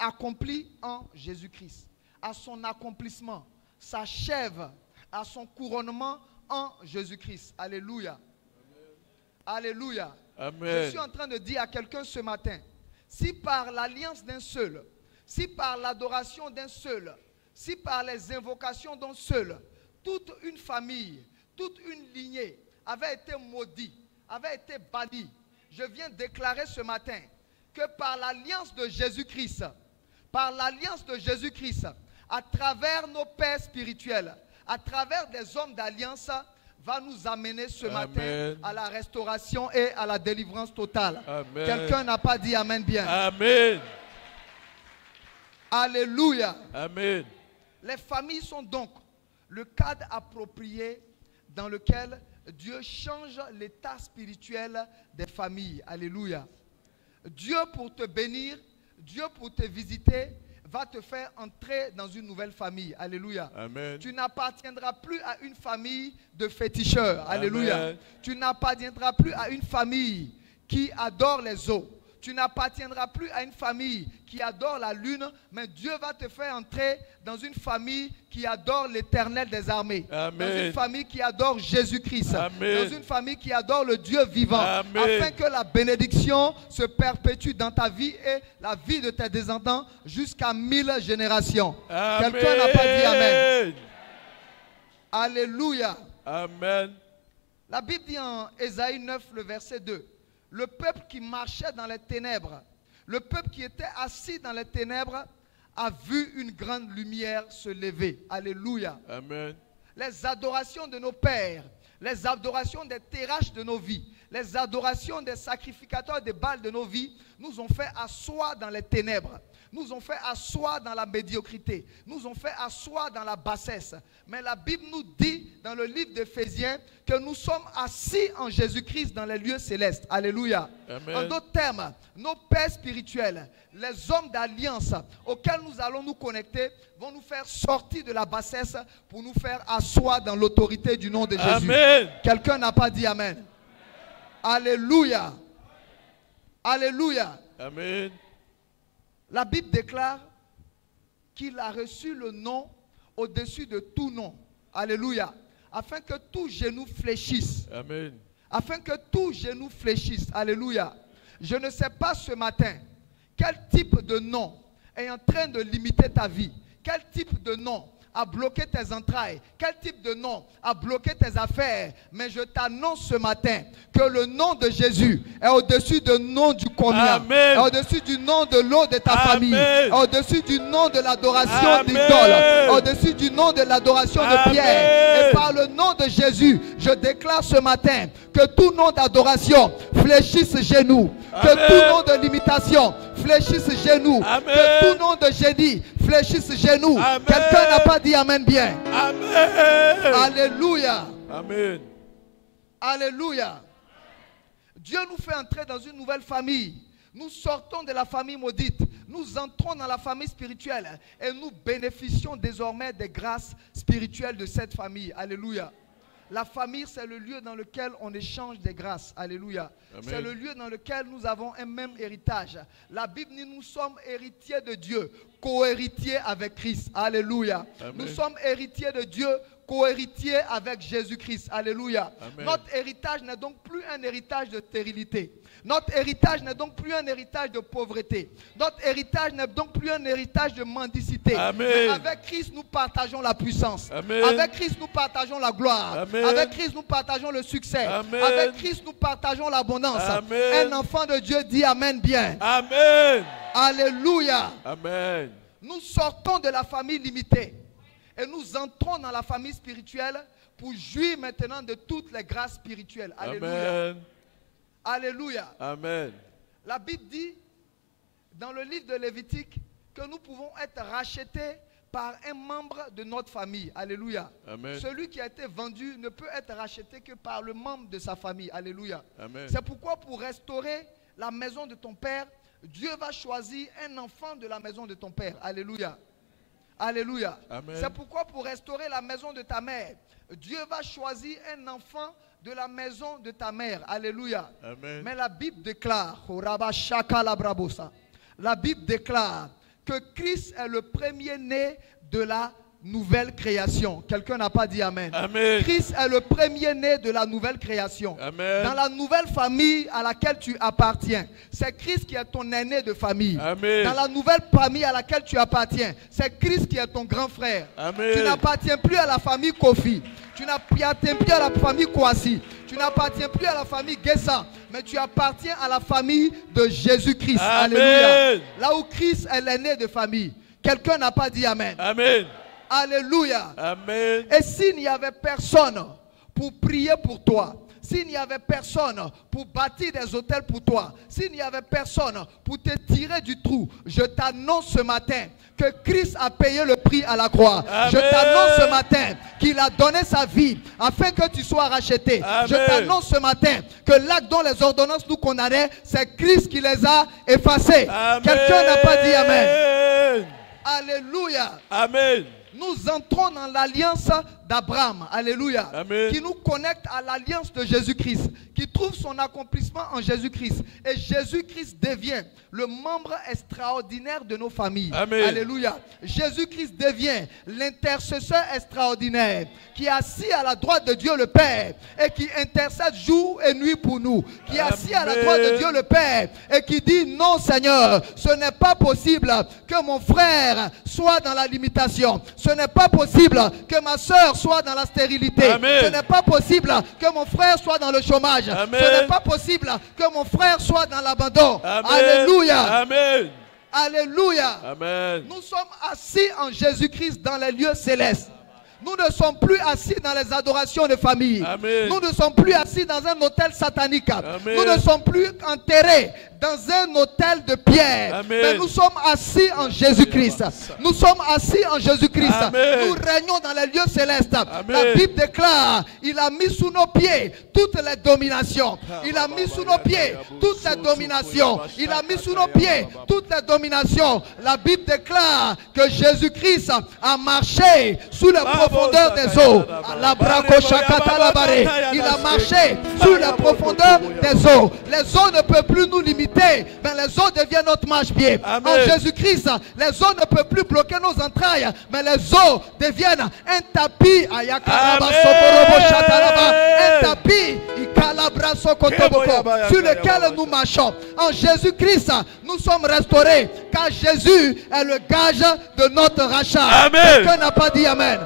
accomplie en Jésus-Christ. À son accomplissement, s'achève à son couronnement en Jésus-Christ. Alléluia. Alléluia. Amen. Je suis en train de dire à quelqu'un ce matin, si par l'alliance d'un seul, si par l'adoration d'un seul, si par les invocations d'un seul, toute une famille, toute une lignée avait été maudite, avait été bannie, je viens déclarer ce matin que par l'alliance de Jésus-Christ, à travers nos pères spirituels, à travers des hommes d'alliance, va nous amener ce matin à la restauration et à la délivrance totale. Amen. Quelqu'un n'a pas dit Amen bien. Amen. Alléluia. Amen. Les familles sont donc le cadre approprié dans lequel Dieu change l'état spirituel des familles. Alléluia. Dieu pour te bénir, Dieu pour te visiter, va te faire entrer dans une nouvelle famille. Alléluia. Amen. Tu n'appartiendras plus à une famille de féticheurs. Alléluia. Amen. Tu n'appartiendras plus à une famille qui adore les eaux. Tu n'appartiendras plus à une famille qui adore la lune, mais Dieu va te faire entrer dans une famille qui adore l'Éternel des armées. Amen. Dans une famille qui adore Jésus-Christ. Amen. Dans une famille qui adore le Dieu vivant. Amen. Afin que la bénédiction se perpétue dans ta vie et la vie de tes descendants jusqu'à 1000 générations. Amen. Quelqu'un n'a pas dit Amen. Alléluia. Amen. La Bible dit en Ésaïe 9, le verset 2, le peuple qui marchait dans les ténèbres, le peuple qui était assis dans les ténèbres, a vu une grande lumière se lever. Alléluia. Amen. Les adorations de nos pères, les adorations des Térach de nos vies, les adorations des sacrificateurs de Baal de nos vies, nous ont fait asseoir dans les ténèbres, nous ont fait asseoir dans la médiocrité, nous ont fait asseoir dans la bassesse. Mais la Bible nous dit dans le livre d'Éphésiens que nous sommes assis en Jésus-Christ dans les lieux célestes. Alléluia. Amen. En d'autres termes, nos pères spirituels, les hommes d'alliance auxquels nous allons nous connecter, vont nous faire sortir de la bassesse pour nous faire asseoir dans l'autorité du nom de Jésus. Amen. Quelqu'un n'a pas dit Amen. Alléluia. Alléluia. Amen. La Bible déclare qu'il a reçu le nom au-dessus de tout nom. Alléluia. afin que tout genou fléchisse. Amen. Afin que tout genou fléchisse. Alléluia. Je ne sais pas ce matin quel type de nom est en train de limiter ta vie. Quel type de nom a bloqué tes entrailles. Quel type de nom a bloqué tes affaires. Mais je t'annonce ce matin que le nom de Jésus est au-dessus du nom du combien. Est au-dessus du nom de l'eau de ta famille. Est au-dessus du nom de l'adoration d'idole. Au-dessus du nom de l'adoration de Pierre. Et par le nom de Jésus, je déclare ce matin que tout nom d'adoration fléchisse genou. Que tout nom de limitation fléchisse genou. Que tout nom de génie fléchisse genou. Quelqu'un n'a pas dit amen bien. Amen. Alléluia. Amen. Alléluia. Dieu nous fait entrer dans une nouvelle famille. Nous sortons de la famille maudite. Nous entrons dans la famille spirituelle. Et nous bénéficions désormais des grâces spirituelles de cette famille. Alléluia. La famille, c'est le lieu dans lequel on échange des grâces. Alléluia. C'est le lieu dans lequel nous avons un même héritage. La Bible dit nous sommes héritiers de Dieu, co-héritiers avec Christ. Alléluia. Amen. Nous sommes héritiers de Dieu, co-héritiers avec Jésus-Christ. Alléluia. Amen. Notre héritage n'est donc plus un héritage de stérilité. Notre héritage n'est donc plus un héritage de pauvreté. Notre héritage n'est donc plus un héritage de mendicité. Mais avec Christ, nous partageons la puissance. Amen. Avec Christ, nous partageons la gloire. Amen. Avec Christ, nous partageons le succès. Amen. Avec Christ, nous partageons l'abondance. Un enfant de Dieu dit amen bien. Amen. Alléluia. Amen. Nous sortons de la famille limitée et nous entrons dans la famille spirituelle pour jouir maintenant de toutes les grâces spirituelles. Alléluia. Amen. Alléluia. Amen. La Bible dit dans le livre de Lévitique que nous pouvons être rachetés par un membre de notre famille. Alléluia. Amen. Celui qui a été vendu ne peut être racheté que par le membre de sa famille. Alléluia. C'est pourquoi pour restaurer la maison de ton père, Dieu va choisir un enfant de la maison de ton père. Alléluia. Alléluia. C'est pourquoi pour restaurer la maison de ta mère, Dieu va choisir un enfant de la maison de ta mère. Alléluia. Amen. Mais la Bible déclare, la Bible déclare que Christ est le premier-né de la nouvelle création. Quelqu'un n'a pas dit amen. Amen. Christ est le premier-né de la nouvelle création. Amen. Dans la nouvelle famille à laquelle tu appartiens, c'est Christ qui est ton aîné de famille. Amen. Dans la nouvelle famille à laquelle tu appartiens, c'est Christ qui est ton grand frère. Amen. Tu n'appartiens plus à la famille Kofi. Tu n'appartiens plus à la famille Kwasi. Tu n'appartiens plus à la famille Gessa. Mais tu appartiens à la famille de Jésus-Christ. Alléluia. Là où Christ est l'aîné de famille. Quelqu'un n'a pas dit amen. Amen. Alléluia. Amen. Et s'il n'y avait personne pour prier pour toi, s'il n'y avait personne pour bâtir des hôtels pour toi, s'il n'y avait personne pour te tirer du trou, je t'annonce ce matin que Christ a payé le prix à la croix. Amen. Je t'annonce ce matin qu'il a donné sa vie afin que tu sois racheté. Amen. Je t'annonce ce matin que l'acte dont les ordonnances nous condamnaient, c'est Christ qui les a effacés. Quelqu'un n'a pas dit amen. Alléluia. Amen. Nous entrons dans l'alliance d'Abraham, alléluia, Amen. Qui nous connecte à l'alliance de Jésus-Christ, qui trouve son accomplissement en Jésus-Christ. Et Jésus-Christ devient le membre extraordinaire de nos familles. Amen. Alléluia. Jésus-Christ devient l'intercesseur extraordinaire qui est assis à la droite de Dieu le Père et qui intercède jour et nuit pour nous. Qui est assis à la droite de Dieu le Père et qui dit non Seigneur, ce n'est pas possible que mon frère soit dans la limitation. Ce n'est pas possible que ma soeur soit dans la stérilité. Amen. Ce n'est pas possible que mon frère soit dans le chômage. Amen. Ce n'est pas possible que mon frère soit dans l'abandon. Alléluia. Amen. Alléluia. Amen. Nous sommes assis en Jésus-Christ dans les lieux célestes. Nous ne sommes plus assis dans les adorations de famille. Amen. Nous ne sommes plus assis dans un hôtel satanique. Amen. Nous ne sommes plus enterrés dans un hôtel de pierre. Amen. Mais nous sommes assis en Jésus-Christ. Nous sommes assis en Jésus-Christ. Nous régnons dans les lieux célestes. Amen. La Bible déclare, il a mis sous nos pieds toutes les dominations. Il a mis sous nos pieds toutes les dominations. Il a mis sous nos pieds toutes les dominations. La Bible déclare que Jésus-Christ a marché sous le prophète profondeurs des eaux. Il a marché sur la profondeur des eaux. Les eaux ne peuvent plus nous limiter, mais les eaux deviennent notre marche-pied. En Jésus-Christ, les eaux ne peuvent plus bloquer nos entrailles, mais les eaux deviennent un tapis. Un tapis sur lequel nous marchons. En Jésus-Christ, nous sommes restaurés, car Jésus est le gage de notre rachat. Quelqu'un n'a pas dit Amen.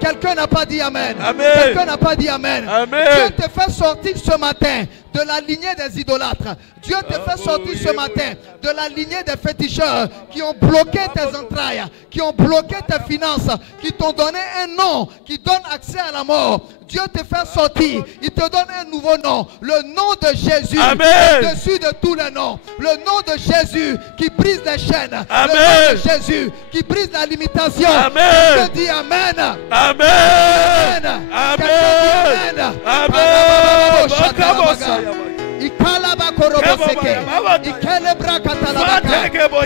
Quelqu'un n'a pas dit Amen. Quelqu'un n'a pas dit Amen. Dieu te fait sortir ce matin de la lignée des idolâtres. Dieu te fait sortir ce matin de la lignée des féticheurs qui ont bloqué tes entrailles, qui ont bloqué tes finances, qui t'ont donné un nom qui donne accès à la mort. Dieu te fait sortir. Il te donne un nouveau nom. Le nom de Jésus. Au-dessus de tous les noms. Le nom de Jésus qui brise les chaînes. Le nom de Jésus qui brise la limitation. Je te dis Amen. Amen. Amen.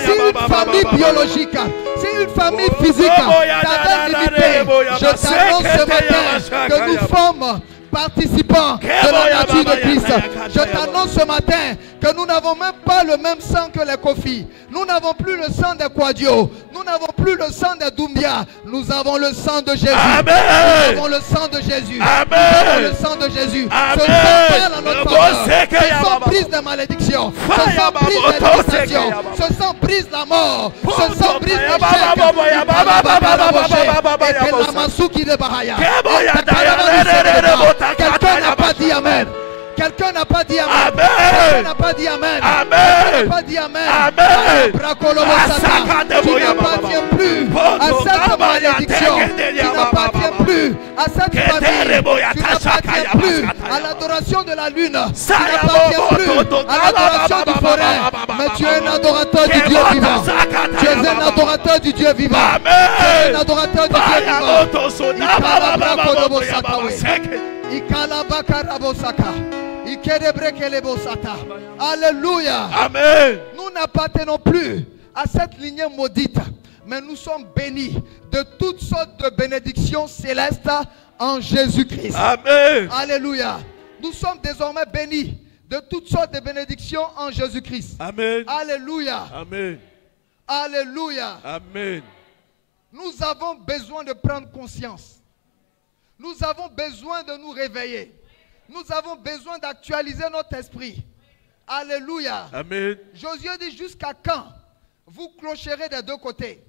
Si une famille biologique, si une famille physique t'avait limité, je t'annonce ce matin que nous sommes participants de la nature de Christ. Je t'annonce ce matin que nous n'avons même pas le même sang que les Kofi. Nous n'avons plus le sang des Kwadio. Nous n'avons plus le sang des Doumbia. Nous avons le sang de Jésus. Nous avons le sang de Jésus. Nous avons le sang de Jésus. Ce sang parle en notre faveur. Ce sang brise la malédiction. Ce sang brise la limitation. Ce sang brise la mort. Ce sang brise l'échec. Quelqu'un n'a pas dit Amen. Quelqu'un n'a pas dit Amen. Quelqu'un n'a pas dit Amen. Quelqu'un n'a pas dit Amen. Tu n'appartiens plus à cette malédiction. Tu n'appartiens plus à cette famille. Tu n'appartiens plus à l'adoration de la lune. Tu n'appartiens plus à l'adoration du forêt. Mais tu es un adorateur du Dieu vivant. Tu es un adorateur du Dieu vivant. Tu es un adorateur du Dieu vivant. Alléluia. Amen. Nous n'appartenons plus à cette lignée maudite, mais nous sommes bénis de toutes sortes de bénédictions célestes en Jésus-Christ. Amen. Alléluia. Nous sommes désormais bénis de toutes sortes de bénédictions en Jésus-Christ. Amen. Alléluia. Amen. Alléluia. Amen. Nous avons besoin de prendre conscience. Nous avons besoin de nous réveiller. Nous avons besoin d'actualiser notre esprit. Alléluia. Amen. Josué dit, jusqu'à quand vous clocherez des deux côtés?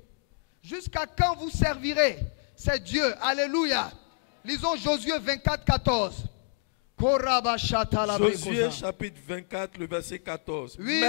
Jusqu'à quand vous servirez? C'est Dieu. Alléluia. Lisons Josué 24, 14. Josué chapitre 24, le verset 14. Oui.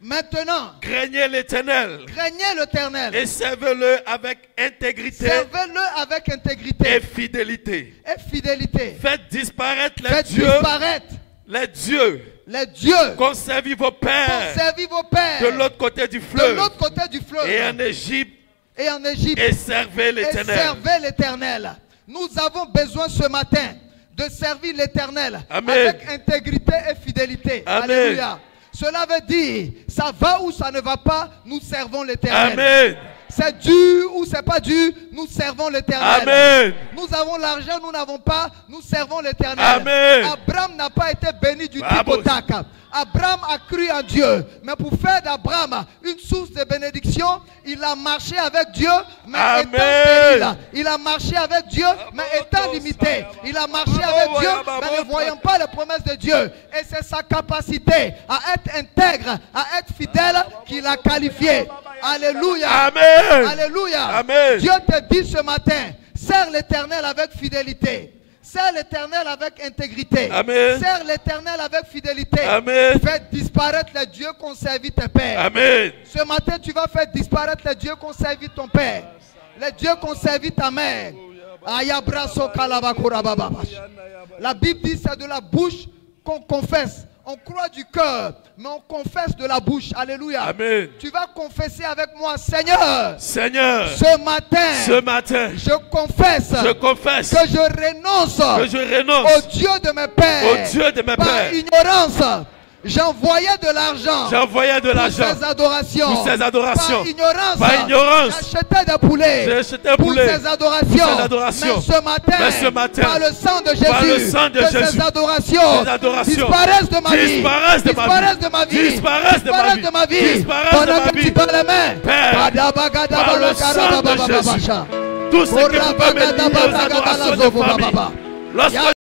Maintenant, craignez l'Éternel. Craignez l'Éternel. Et servez-le avec intégrité. Servez-le avec intégrité. Et fidélité. Et fidélité. Faites disparaître les Faites dieux. disparaître Les dieux. Les dieux. Qu'ont servi vos pères. Qu'ont servi vos pères. De l'autre côté du fleuve. De l'autre côté du fleuve. Et en Égypte. Et en Égypte. Et servez l'Éternel. Et servez l'Éternel. Nous avons besoin ce matin de servir l'Éternel avec intégrité et fidélité. Amen. Alléluia. Cela veut dire, ça va ou ça ne va pas, nous servons l'Éternel. Amen. C'est dur ou c'est pas dur, nous servons l'Éternel. Amen. Nous avons l'argent, nous n'avons pas, nous servons l'Éternel. Amen. Abraham n'a pas été béni du tic au tac. Abraham a cru en Dieu, mais pour faire d'Abraham une source de bénédiction, il a marché avec Dieu, mais étant stérile. Il a marché avec Dieu, mais étant limité. Il a marché avec Dieu, mais ne voyant pas les promesses de Dieu. Et c'est sa capacité à être intègre, à être fidèle, qui l'a qualifié. Alléluia. Amen. Alléluia. Amen. Dieu te dit ce matin, sers l'Éternel avec fidélité. Sers l'Éternel avec intégrité. Amen. Sers l'Éternel avec fidélité. Amen. Fais disparaître les dieux qu'ont servi tes pères. Amen. Ce matin, tu vas faire disparaître les dieux qu'ont servi ton père. Les dieux qu'ont servi ta mère. La Bible dit c'est de la bouche qu'on confesse. On croit du cœur, mais on confesse de la bouche. Alléluia. Amen. Tu vas confesser avec moi, Seigneur. Seigneur. Ce matin, je confesse que je renonce au Dieu de mes pères. Au Dieu de mes par pères. ignorance. J'envoyais de l'argent. J'envoyais de Pour l'argent ces adorations. pour ces adorations. Par ignorance. J'achetais des poulets. J'achetais des pour poulets ces adorations. pour ces adorations. Mais ce matin, par le sang de Jésus, par le sang de Jésus, ces adorations disparaissent de ma vie. Disparaissent de ma vie. Disparaissent de ma vie. Pendant que tu parles les mains. Père, par le sang de Jésus, tout ce que vous pouvez me dire aux adorations de famille. Lorsque